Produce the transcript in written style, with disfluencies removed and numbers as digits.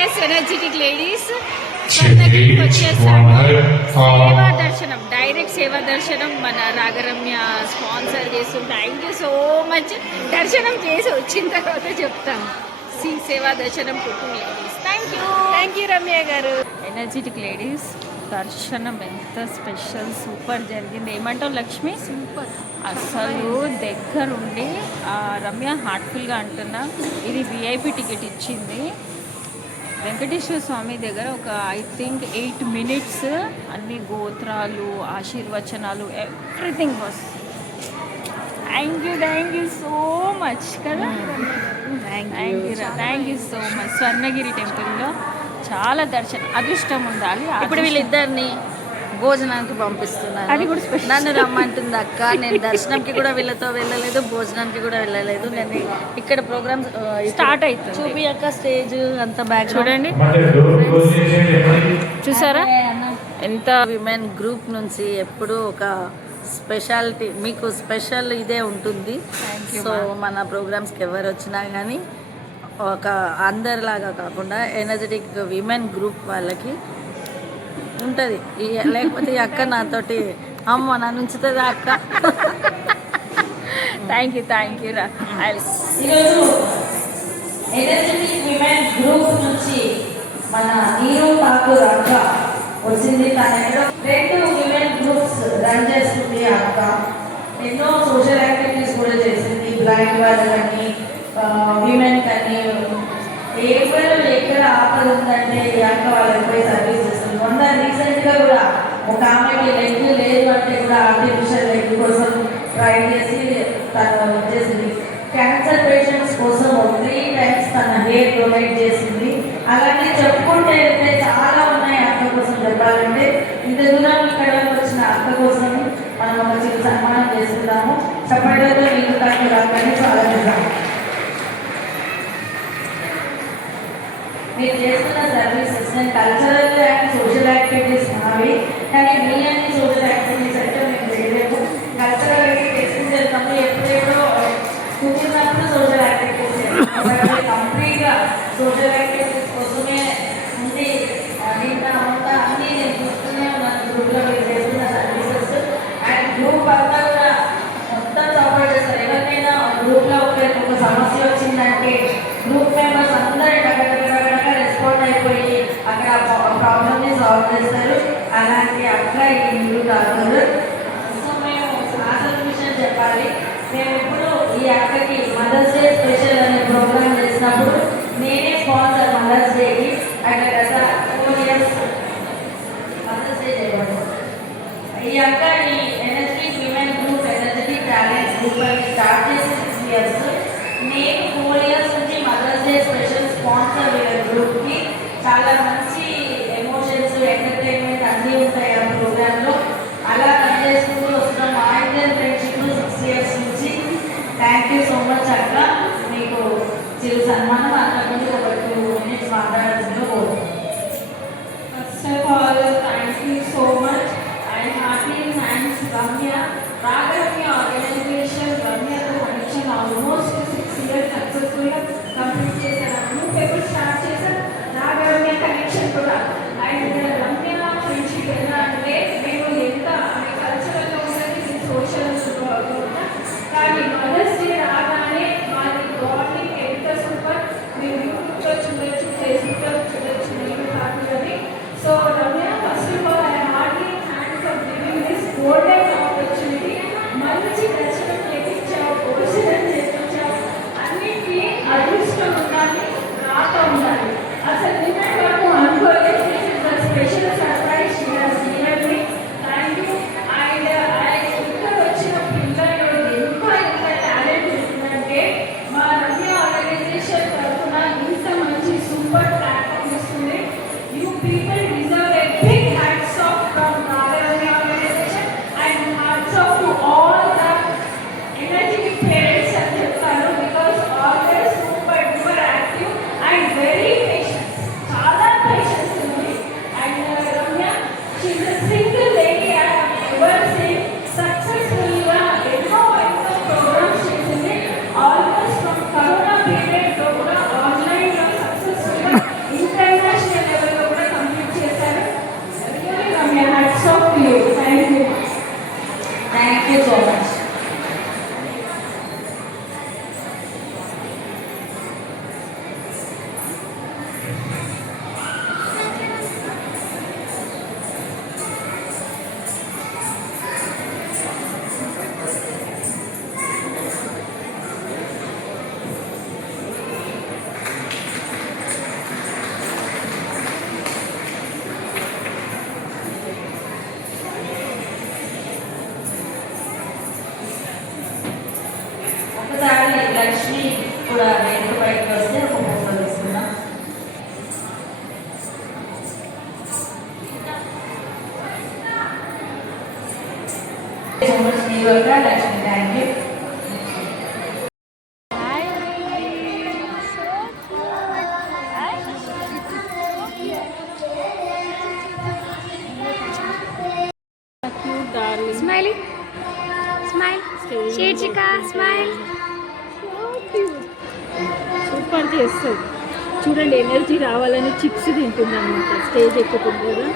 Yes energetic ladies స్వర్ణగిరికి వచ్చేసాము. సేవా దర్శనం, డైరెక్ట్ సేవా దర్శనం మన రాగరమ్య స్పాన్సర్ చేస్తుంది. Thank you so much. దర్శనం చేసి వచ్చిన తర్వాత చెప్తాం. సేవా దర్శనం కుటుంబ లేడీస్. థ్యాంక్ యూ రమ్య గారు. ఎనర్జెటిక్ లేడీస్ దర్శనం ఎంత స్పెషల్, సూపర్ జరిగింది. ఏమంటావు లక్ష్మి? సూపర్ అసలు దగ్గరుండి రమ్య హార్ట్ఫుల్గా అంటున్నా. ఇది విఐపి టికెట్ ఇచ్చింది. వెంకటేశ్వర స్వామి దగ్గర ఒక ఐ థింక్ 8 minutes అన్ని గోత్రాలు, ఆశీర్వచనాలు, everything was. Thank you so much కదా. Thank you so much. Swarnagiri టెంపుల్లో చాలా అదృష్టం ఉండాలి. ఇప్పుడు వీళ్ళిద్దరిని భోజనానికి పంపిస్తున్నాను. అది కూడా స్పెషల్. నన్ను రమ్మంటుంది అక్క. నేను దర్శనంకి కూడా వీళ్ళతో వెళ్ళలేదు, భోజనానికి కూడా వెళ్ళలేదు. నేను ఇక్కడ ప్రోగ్రామ్ స్టార్ట్ అవుతుంది. చూపి అక్క స్టేజ్ అంతా బ్యాక్ చూడండి, చూసారా ఎంత. విమెన్ గ్రూప్ నుంచి ఎప్పుడు ఒక స్పెషాలిటీ, మీకు స్పెషల్ ఇదే ఉంటుంది. సో మన ప్రోగ్రామ్స్కి ఎవరు వచ్చినా కానీ ఒక అందరిలాగా కాకుండా ఎనర్జెటిక్ విమెన్ గ్రూప్ వాళ్ళకి ఉంటుంది. లేకపోతే ఈ అక్క నాతోటి అమ్మ నన్ను ఉంచుతుంది అక్క. థ్యాంక్ యూ రా. ఈరోజు ఎనర్జెటిక్ విమెన్ గ్రూప్ నుంచి మన నీరు ఠాకూర్ అక్క వచ్చింది. తన 2 విమెన్ గ్రూప్స్ రన్ చేస్తుంది అక్క. ఎన్నో సోషల్ యాక్టివిటీస్ కూడా చేసింది. బ్లైండ్ వాళ్ళని, విమెన్ కానీ ఎక్కడ ఆపద ఉందంటే ఈ అక్క వాళ్ళకి పోయి సర్వీస్ చేస్తుంది. మొన్న రీసెంట్గా కూడా ఒక ఆమెకి లెగ్ లేదు అంటే కూడా ఆర్టిఫిషియల్ లెగ్ కోసం ట్రై చేసి తను చేసింది. క్యాన్సర్ పేషెంట్స్ కోసం 3 times తన హెయిర్ డొనేట్ చేసింది. అలాంటి చెప్పుకుంటే వెళ్తే చాలా ఉన్నాయి అక్క కోసం చెప్పాలంటే. ఇంత దూరం ఇక్కడ వచ్చిన అక్క కోసం మనం ఒక చిన్న సన్మానం చేస్తున్నాము. చెప్పడంలో మీకు తక్కువ అక్కని చాలా చేద్దాం. మీరు చేస్తున్న services cultural and social activities మావి, కానీ మీ అన్ని సోషల్ యాక్టివిటీస్ అంటే మేము చేయలేము. కల్చరల్ యాక్టివిటీస్ చేస్తాము. ఎప్పుడేదో కుదిరినప్పుడు సోషల్ యాక్టివిటీస్ చేస్తాము. కంప్లీట్గా సోషల్ యాక్టివిటీస్ కోసమే ఉంది. నిన్న అంతా అన్నీ నేను చూస్తూనే ఉన్నాను. గ్రూప్లో మీరు చేస్తున్న సర్వీసెస్ అండ్ గ్రూప్ అంతా కూడా మొత్తం సపోర్ట్ చేస్తారు. ఎవరికైనా గ్రూప్లో ఒక సమస్య వచ్చిందంటే గ్రూప్ మెంబర్స్ అందరూ రెస్పాండ్ అయిపోయి అక్కడ ప్రాబ్లమ్ని సాల్వ్ చేస్తారు. అలాంటి అక్క ఈ నీరు ఠాకూర్. సో మేము అసలు విషయం చెప్పాలి. మేము ఇప్పుడు ఈ అక్కకి మదర్స్ డే స్పెషల్ అనే ప్రోగ్రామ్ చేసినప్పుడు నేనే స్పాన్సర్ మదర్స్ డేకి. అక్కడ 4 years మదర్స్ డే చేయబడి ఈ అక్క ఈ energetic women group, energetic talent group అని స్టార్ట్ చేసి 6 years. నేను 4 years నుంచి మదర్స్ డే స్పెషల్ స్పాన్సర్ గ్రూప్కి. చాలా మంచి ఎమోషన్స్, ఎంటర్టైన్మెంట్ అన్నీ ఉంటాయి ఆ ప్రోగ్రాంలో. అలా రన్ చేసుకుంటూ వస్తున్నాం. మా ఇండియన్ ఫ్రెండ్షిప్ 6 years నుంచి. థ్యాంక్ యూ సో మచ్ అక్క. మీకు చిరు సన్మానం. అంతకుముందు ఒక 2 minutes మాట్లాడాల్సిందో కోరుతున్నాను. First of all thank you so much and heartly thanks Ramya. Ragaramya organisation రమ్యతో కనెక్షన్ ఆల్మోస్ట్ 6 years సక్సెస్ఫుల్గా కంప్లీట్ చేశారు. గ్రూప్ ఎప్పుడు స్టార్ట్ చేశారు, రాగరమ్య కనెక్షన్ కూడా. అండ్ రమ్య ఫ్రెండ్షిప్ ఎలా అంటే మేము ఎంత కల్చరల్గా ఉంటుంది, సోషల్ కూడా. కానీ మదర్స్ డే రాగానే మాది బాండింగ్ ఎంత సూపర్. మేము work Lakshmi. Thank you. Smiley. Smile. Shechika, smile. Super చేస్తుంది చూడండి, ఎనర్జీ రావాలని చిప్స్ తింటుంది అనమాట. స్టేజ్ ఎక్కుతుంది కదా.